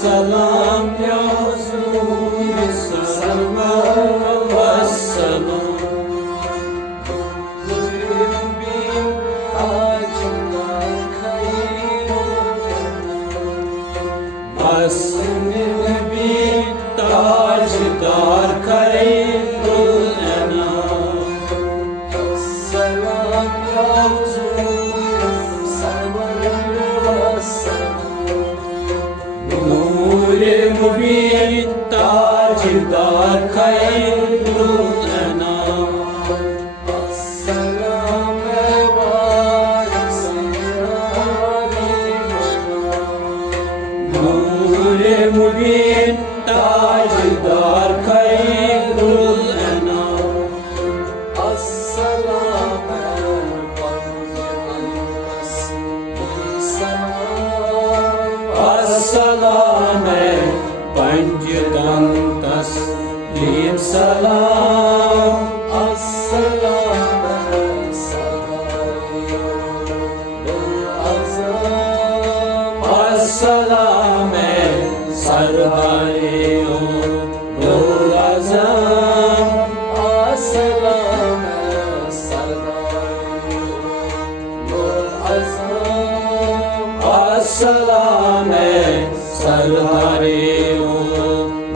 Assalam ya Resul sallallahu wassalam. Nurun bin acılar Asmin bin tajdar kayrul enam. Assalam ya Resul sallallahu wassalam. Nur-i Mubin tajdar kayrul enam. Assalam Nur-i Mubin tajdar kayrul enam. Assalam Assalam Panjdan taslim salam. Assalam Assalam Sardar-e Ul Azam. Assalam Sardar-e Ul Azam. Assalam Sardar-e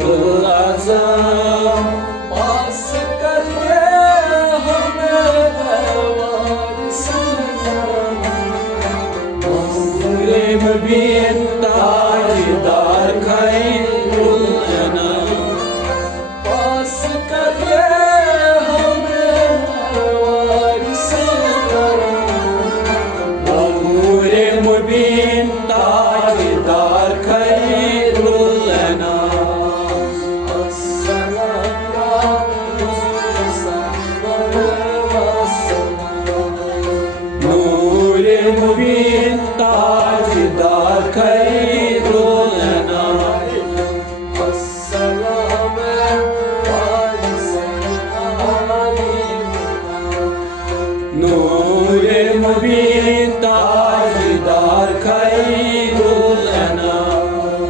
Ul Azam. पास करिए हमें वारिस नूर-ए मुबीन ताजदार खैरुल अनाम. पास करिए हमें वारिस नूर-ए मुबीन ताजदार खैरुल अनाम. Nur-i Mubin tajdar kayrul enam. Assalam Nur-i Mubin tajdar kayrul enam.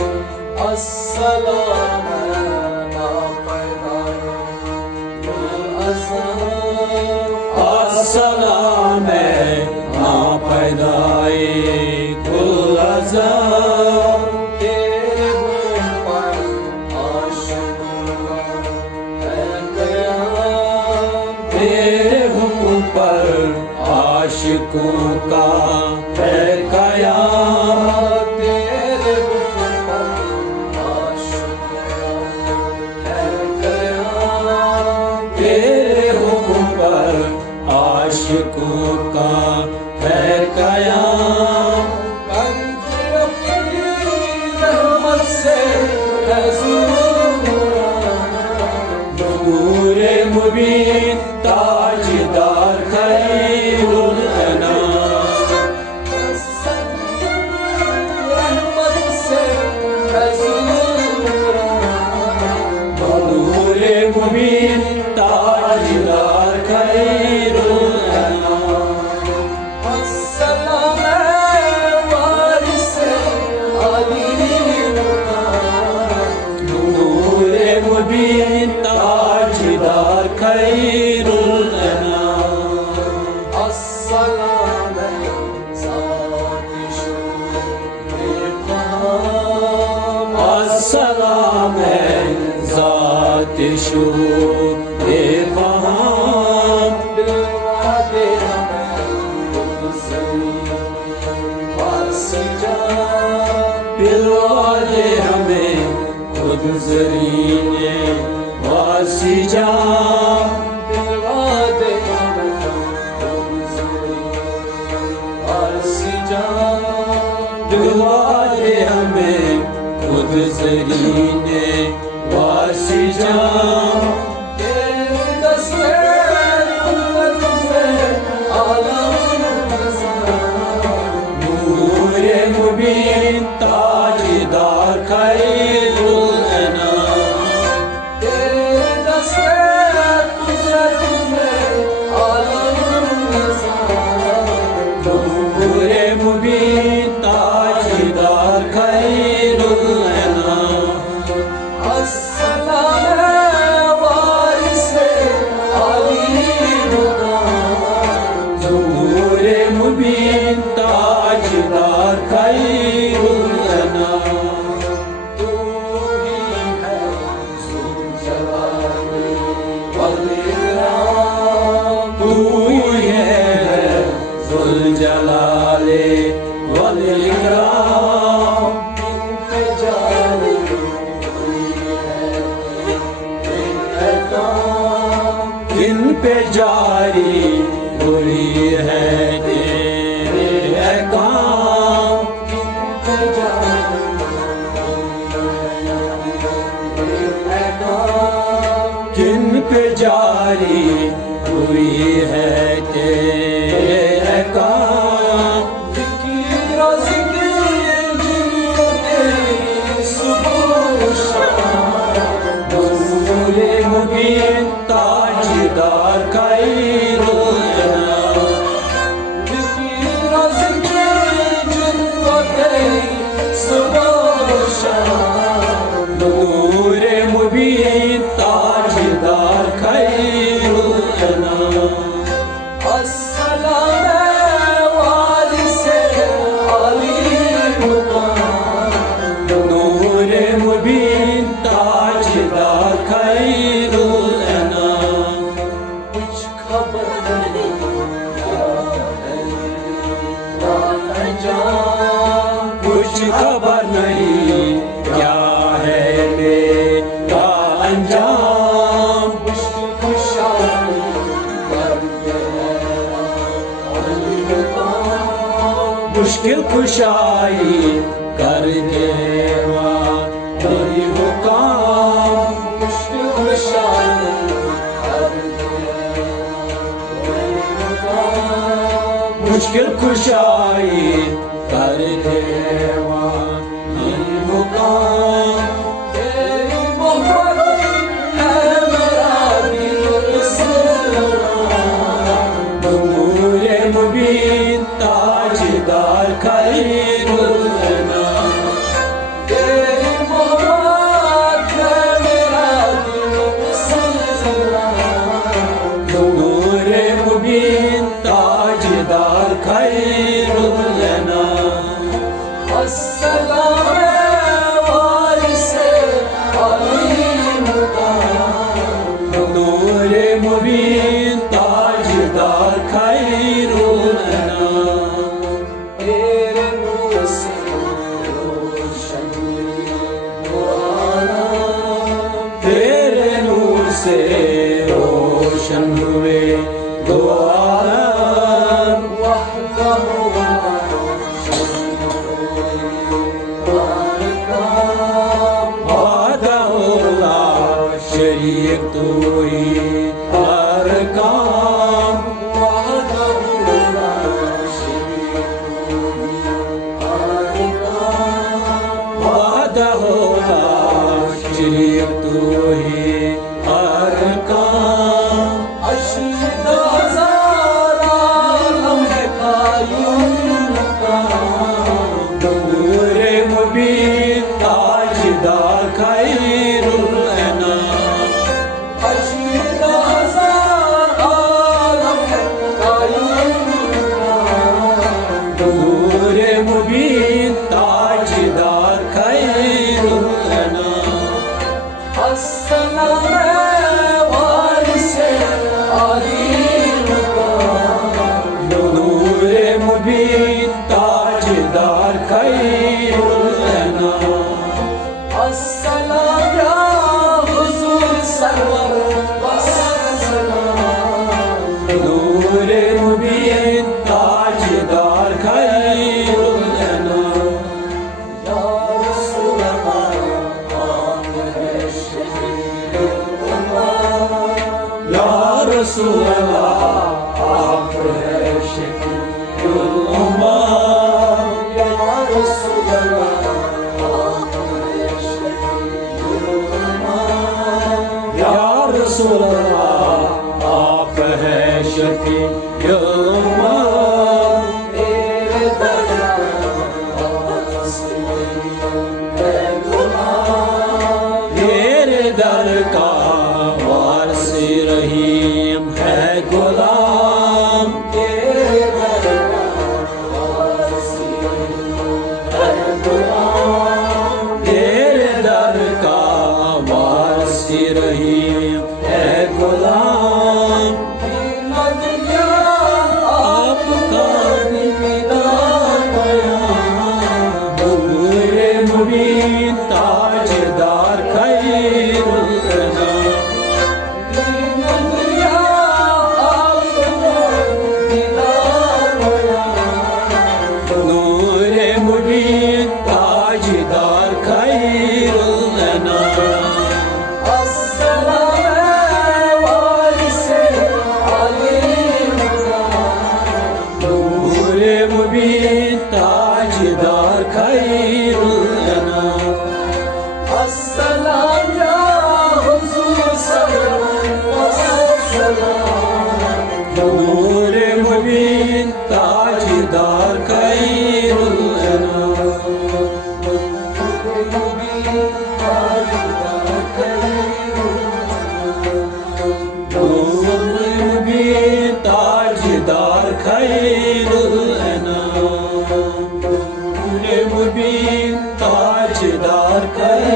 Assalam Assalam पैदाए कुल अज़म. तेरे हुक्म पर आशिकों का है क़याम. तेरे हुक्म पर आशिकों का है क़याम. तेरे हुक्म पर आशिकों का है क़याम. तेरे हुक्म पर आशिकों का है क़याम. अपनी रहमत से नूर-ए मुबीन ताजदार खैरुल अनाम. रहमत से नूर-ए मुबीन ताजदार खैरुल अनाम. Assalam waris-e Ali Nur-e Mubin tajdar khairul anam. Assalam Zat-i Shur-e-Faham. Assalam Zat-i Shur-e-Faham. Dilwade Dilwale हमें खुद ज़रीने वासी जा. दिलवाले हमें खुद ज़रीने वासी जा. दिलवाले हमें खुद ज़रीने वासी जा. तेरे दस्ते कुव्वत से आलम नूर-ए मुबीन ताजदार खैरुल अनाम. तेरे दस्ते कुव्वत से आलम नूर-ए मुबीन ताजदार खैरुल अनाम. नूरे मुबीन ताजदार खैरुल अनाम। तू ही है ज़ुल-जलाल वल इकराम, तू ही है ज़ुल-जलाल वल इकराम। किन पे जारी हुई है तेरे अहकाम, किन पे जारी हुई है तेरे अहकाम। ज़िक्र ज़िक्र जिनको तेरी सुबह शाम, नूरे मुबीन ताजदार खैरुल अनाम। ज़िक्र ज़िक्र जिनको तेरी सुबह शाम, नूरे मुबीन ताजदार खैरुल अनाम। अस्सलाम वारिसे अली मुकाम, नूरे मुबीन ताजदार खैरुल अनाम। कुछ खबर नहीं क्या है क्या अंजाम, कुछ खबर नहीं क्या है मेरा अंजाम। मुश्किल कुशाई करके तेरी मुकाम, मुश्किल कुशाई मुश्किल कुशाई करके तेरी मुकाम। तेरी मोहब्बत है मेरा दिल से, नूरे मुबीन ताजदार खैरुल अनाम। तेरी मोहब्बत है मेरा दिल से, नूरे मुबीन ताजदार खैरुल अनाम। अस्सलाम वारिसे अली मुकाम, नूरे मुबीन ताजदार खैरुल अनाम। तेरे नूर से रोशन वो आलम, तेरे नूर से रोशन हुए दो आलम। वहदहु ला शरीक तू ही हर काम, वहदहु ला शरीक तू ही हर काम। वहदहु ला शरीक तू ही हर काम। अशीद हजार आलम है कायम मुकाम, नूरे मुबीन ताजदार खैरुल अनाम। अशीद हजार आलम है कायम मुकाम, नूरे मुबीन ताजदार खैरुल अनाम। अस्सलाम वारिसे अली मुकाम, नूरे मुबीन ताजदार खैरुल अनाम। अस्सलाम या हुजूर सरवर वस्सलाम, नूरे मुबीन ताजदार खैरुल अनाम। या रसूल अल्लाह आप है शफीउल उम्मत, या रसूल अल्लाह आप है शफीउल उम्मत। या रसूल अल्लाह आप है शफीउल उम्मत, या रसूल अल्लाह आप है शफीउल उम्मत। तेरे दरबार से है गुलाम, तेरे दर का वारिस रहीम है गुलाम। तेरे खैरुल अनाम नूरे मुबीन ताजदार खैरुल